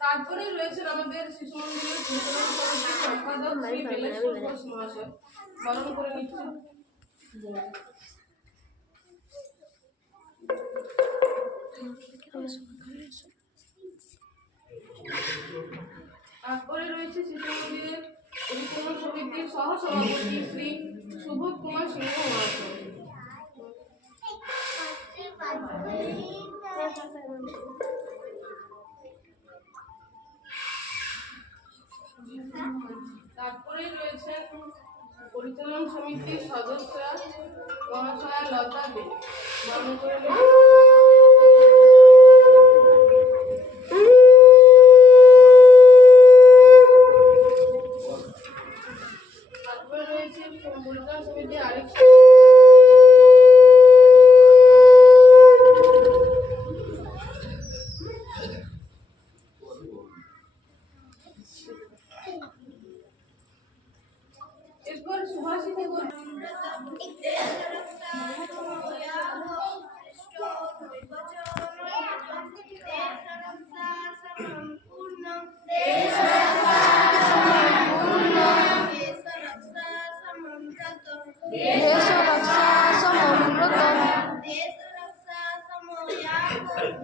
তারপরে রয়েছেন আমাদের শিশু মন্দিরের সম্পাদক শ্রী বেলেশ্বর ঘোষ মহাশয়। বরণ করে নিচ্ছেন পরিচালন সমিতির সহ সভাপতি শ্রী সুবোধ সিংহ তারপরে রয়েছেন পরিচালন সমিতির সদস্যরা মহাশয়া লতা দে।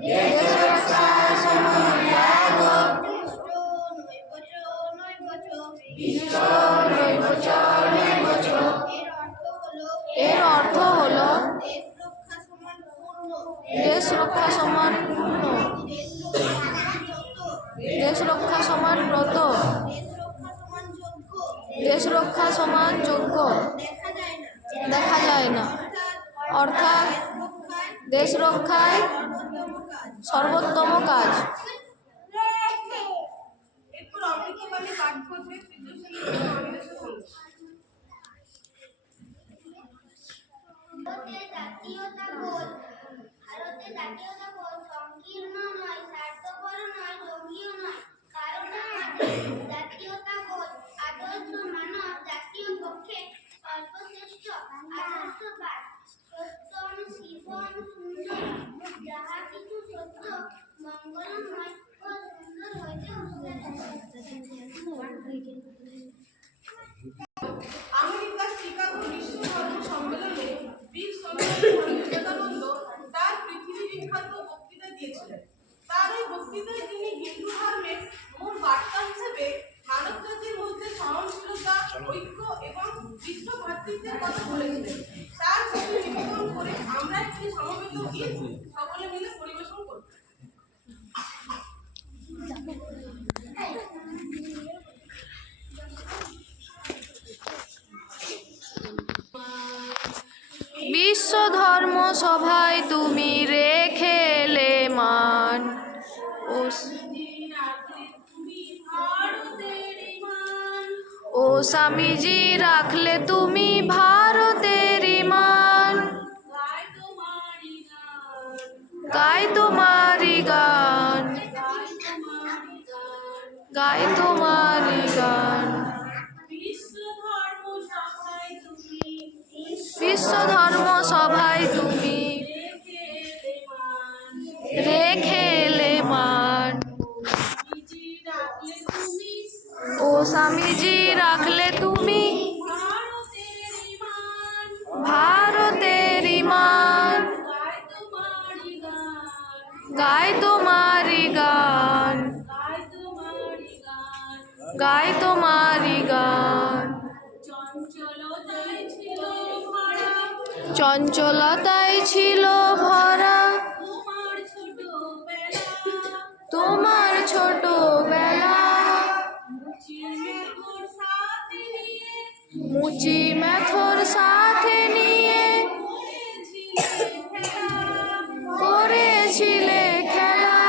Yes. দেশ রক্ষা সমান দেশ রক্ষা সমান ব্রত। দেশ রক্ষা সমান যোগ্য দেখা যায় না। অর্থাৎ দেশ রক্ষায় সর্বোত্তম কাজ। আমেরিকার শিকাগো বিশ্ব সম্মেলনে বীর স্বামী বিবেকানন্দ তার পৃথিবী বিখ্যাত বক্তৃতা দিয়েছিলেন। তার এই বক্তৃতায় তিনি হিন্দু ধর্মের মূল বার্তা হিসেবে মানব জাতির মধ্যে সহনশীলতা, ঐক্য এবং বিশ্ব ভ্রাতৃত্বের কথা বলেছিলেন। তার ছবি নিবেদন করে আমরা একটি সমবেত গীত বিশ্ব ধর্ম সভায় তুমি রেখেলে মান। ও স্বামীজি রাখলে তুমি ভারতের ইমান। গাই তোমারি গান। গাই বিশ্ব ধর্ম সভায় তুমি রেখেলে মান। ও স্বামীজি রাখলে তুমি ভারতের ইমান। গাই তোমারি গান। গাই তোমারি গান। ভরা। তোমার ছোট বেলা। মুচি মেথর সাথে নিয়ে করেছিলে খেলা।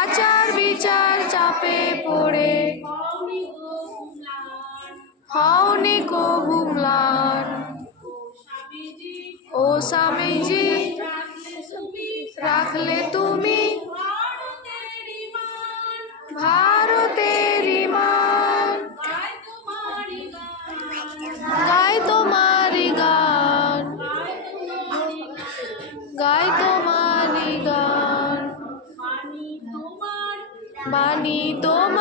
আচার বিচার চাপে পড়ে। স্বামীজি রাখলে তুমি ভারতের মান গাই তোমারি গান। গাই তোমারি গান। বাণী তোমার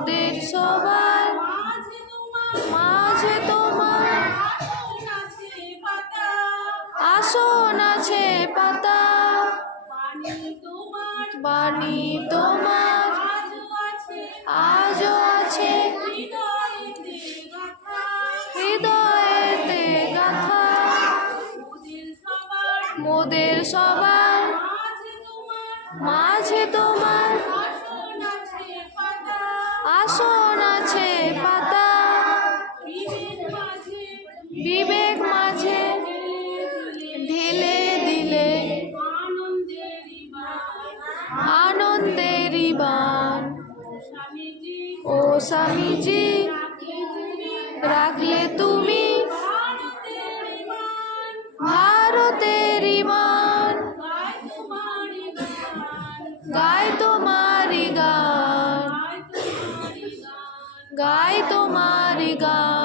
মোদের সবার মাঝে তোমার আসন আছে পাতা। বাণী তোমার। আজও আছে। হৃদয়েতে গাথা। মোদের সবার। মোদের সবার মাঝে তোমার বাণ আনন্দেরই বান ও স্বামীজি, রাখলে তুমি ভারতেরই মান ভারতেরই গায় তোমারি গান। গায় তোমারি গান।